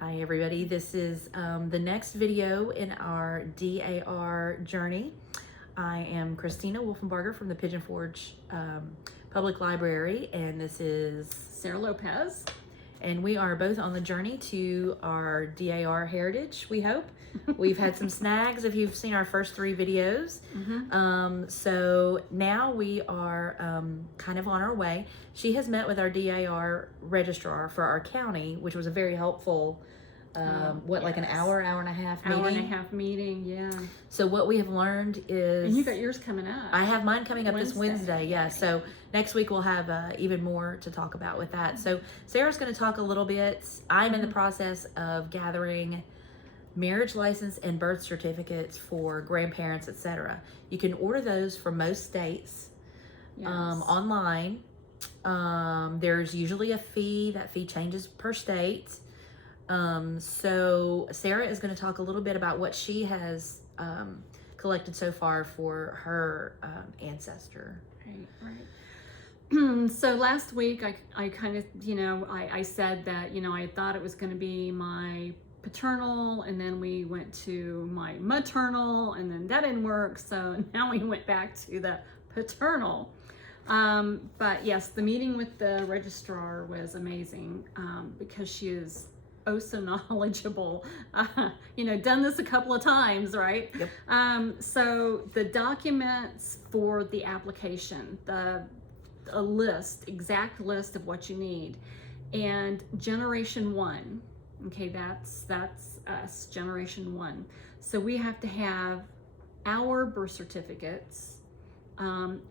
Hi everybody, this is the next video in our DAR journey. I am Christina Wolfenbarger from the Pigeon Forge Public Library, and this is Sarah Lopez. And we are both on the journey to our DAR heritage, we hope. We've had some snags if you've seen our first 3 videos. So now we are kind of on our way. She has met with our DAR registrar for our county, which was a very helpful, like an hour and a half meeting? Hour and a half meeting, yeah. So what we have learned is... And you got yours coming up. I have mine coming up this Wednesday, yeah. So next week we'll have even more to talk about with that. So Sarah's going to talk a little bit. I'm in the process of gathering marriage license and birth certificates for grandparents, etc. You can order those from most states online. There's usually a fee. That fee changes per state. So Sarah is going to talk a little bit about what she has collected so far for her ancestor. Right. So last week I kind of, I said that, I thought it was going to be my paternal, and then we went to my maternal, and then that didn't work. So now we went back to the paternal. But yes, the meeting with the registrar was amazing because she is so knowledgeable, done this a couple of times, right? Yep. So the documents for the application, exact list of what you need, and generation 1, okay, that's us, generation 1. So we have to have our birth certificates, and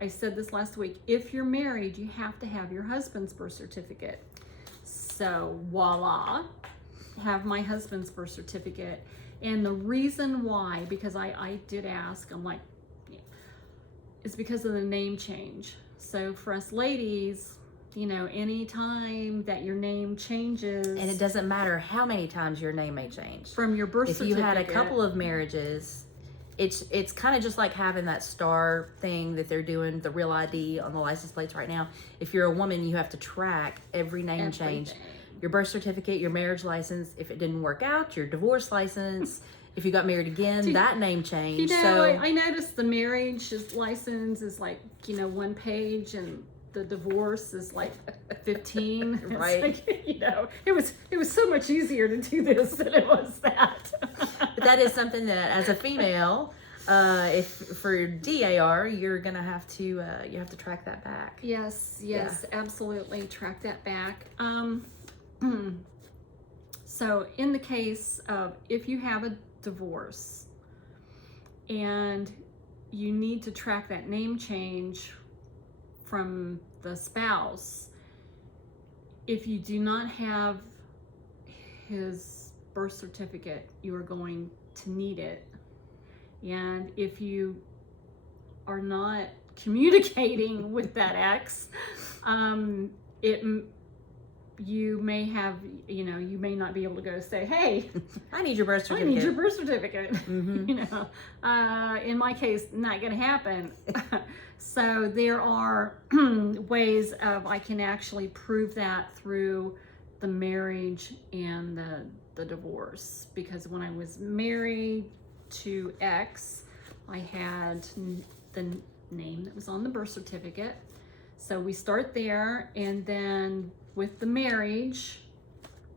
I said this last week, if you're married, you have to have your husband's birth certificate. So voila, have my husband's birth certificate. And the reason why, because I did ask, I'm like, it's because of the name change. So for us ladies, any time that your name changes. And it doesn't matter how many times your name may change. From your birth certificate. If you had a couple of marriages, it's kind of just like having that star thing that they're doing, the real ID on the license plates right now. If you're a woman, you have to track every name change. Your birth certificate, your marriage license, if it didn't work out, your divorce license, if you got married again, that name changed. I noticed the marriage license is like, 1 page, and the divorce is like 15. Right. Like, it was so much easier to do this than it was that. But that is something that, as a female, if for DAR, you're gonna have to you have to track that back. Yes, absolutely, track that back. So in the case of if you have a divorce and you need to track that name change from the spouse, if you do not have his birth certificate, you are going to need it. And if you are not communicating with that ex, you may have, you may not be able to go say, hey, I need your birth certificate. I need your birth certificate. In my case, not going to happen. So there are ways of, I can actually prove that through the marriage and the divorce. Because when I was married to X, I had the name that was on the birth certificate. So we start there, and then with the marriage,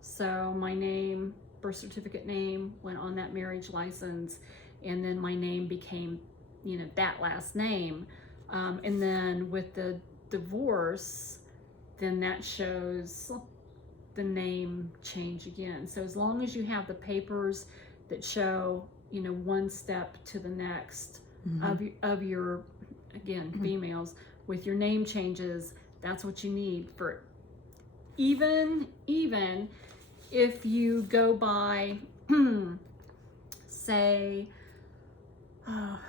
so my name, birth certificate name, went on that marriage license, and then my name became, that last name. And then with the divorce, then that shows the name change again. So as long as you have the papers that show, one step to the next of your, again, females, with your name changes, that's what you need for even if you go by, say,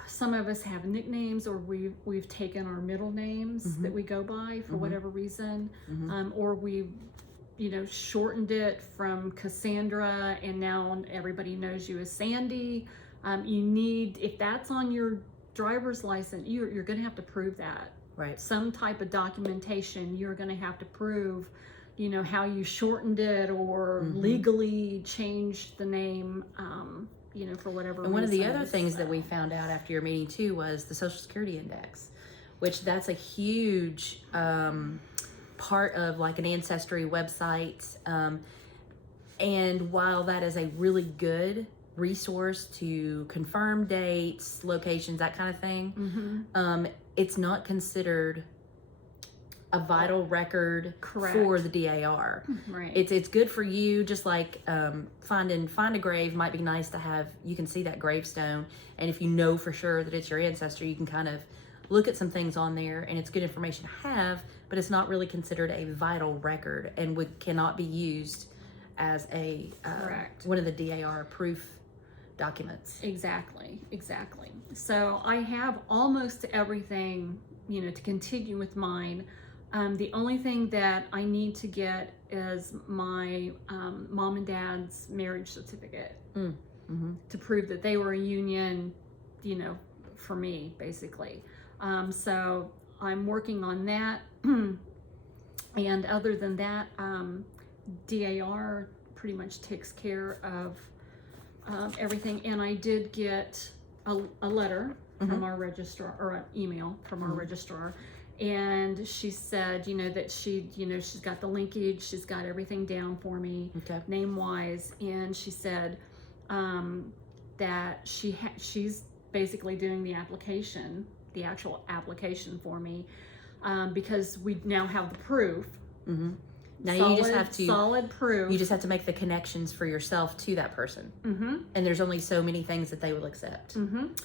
some of us have nicknames, or we've taken our middle names that we go by for whatever reason, or we shortened it from Cassandra, and now everybody knows you as Sandy. You need, if that's on your driver's license, you're going to have to prove that. Right. Some type of documentation you're going to have to prove, you know, how you shortened it or legally changed the name, you know, for whatever And one of the reason. other things that we found out after your meeting too was the Social Security Index, which that's a huge part of like an ancestry website. And while that is a really good resource to confirm dates, locations, that kind of thing, it's not considered a vital record for the DAR. Right. It's good for you, just like find a grave might be nice to have. You can see that gravestone, and if you know for sure that it's your ancestor, you can kind of look at some things on there, and it's good information to have, but it's not really considered a vital record and cannot be used as a one of the DAR proof documents. Exactly. So I have almost everything, you know, to continue with mine. The only thing that I need to get is my mom and dad's marriage certificate to prove that they were a union, you know, for me, basically. So I'm working on that. And other than that, DAR pretty much takes care of everything. And I did get a letter from our registrar, or an email from our registrar. And she said, you know, that she's got the linkage, she's got everything down for me, name wise. And she said that she's basically doing the actual application for me, because we now have the proof. Now you just have to solid proof. You just have to make the connections for yourself to that person, and there's only so many things that they will accept.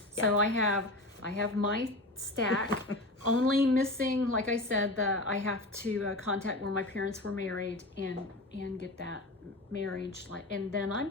So I have my stack. Only missing, like I said, I have to contact where my parents were married and get that marriage, and then I'm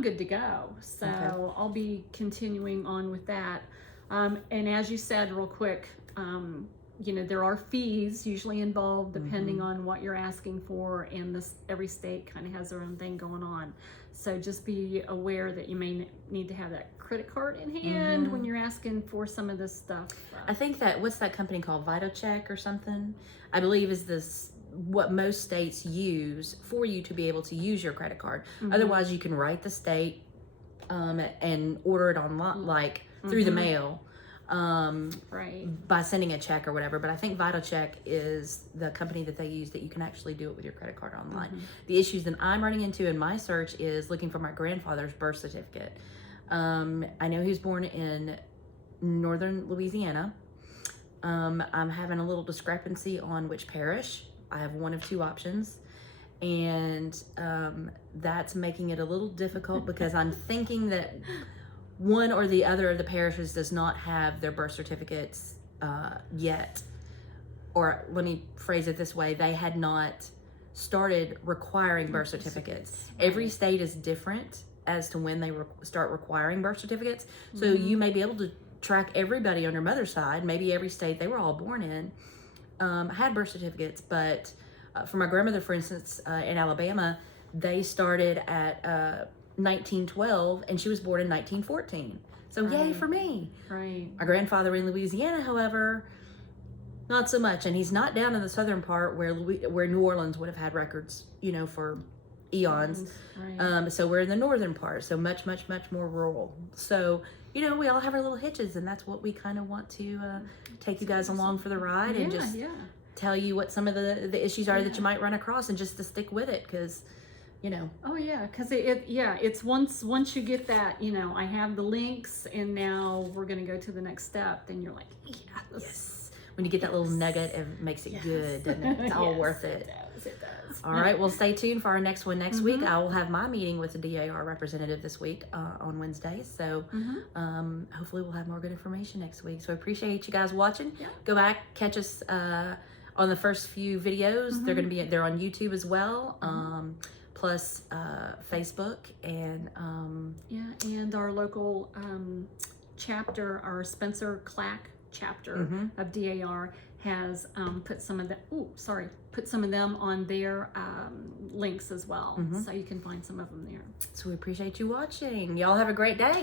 good to go. So I'll be continuing on with that. And as you said, real quick, you know, there are fees usually involved depending on what you're asking for, and every state kind of has their own thing going on. So just be aware that you may need to have that credit card in hand when you're asking for some of this stuff. I think that, what's that company called, VitaCheck or something, I believe is this what most states use for you to be able to use your credit card. Otherwise you can write the state and order it online, like through the mail, by sending a check or whatever. But I think VitaCheck is the company that they use that you can actually do it with your credit card online. The issues that I'm running into in my search is looking for my grandfather's birth certificate. I know he was born in northern Louisiana. I'm having a little discrepancy on which parish. I have one of two options, and that's making it a little difficult because I'm thinking that one or the other of the parishes does not have their birth certificates yet. Or let me phrase it this way, they had not started requiring birth certificates. Every state is different as to when they start requiring birth certificates. So you may be able to track everybody on your mother's side. Maybe every state they were all born in had birth certificates. But for my grandmother, for instance, in Alabama, they started at 1912, and she was born in 1914. So yay for me. My grandfather in Louisiana, however, not so much. And he's not down in the southern part where New Orleans would have had records, you know, for eons. So we're in the northern part, so much more rural. So, you know, we all have our little hitches, and that's what we kind of want to take you guys along for the ride and just tell you what some of the issues are that you might run across, and just to stick with it, because, you know. Because it's once you get that, you know, I have the links, and now we're going to go to the next step, then you're like, yes. When you get that little nugget, it makes it good, doesn't it? It's all worth it. It does. All right, well, stay tuned for our next one next week. I will have my meeting with the DAR representative this week on Wednesday. So hopefully we'll have more good information next week. So I appreciate you guys watching. Go back, catch us on the first few videos. They're on YouTube as well. Plus Facebook and and our local chapter, our Spencer Clack chapter of DAR has put some of them on their links as well, so you can find some of them there. So we appreciate you watching. Y'all have a great day.